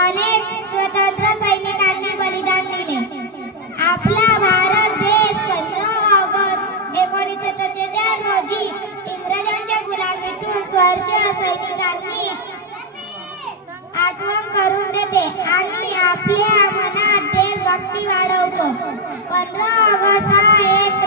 अनेक स्वतंत्र सैनिकांनी बलिदान दिले. आपला भारत देश 15 ऑगस्ट 1947 रोजी इंग्रजांच्या गुलामीतून स्वर्गीय सैनिकांनी आठवण करून देते आणि आपल्या मनात देशभक्ती वाढवतो. 15 ऑगस्ट हा एक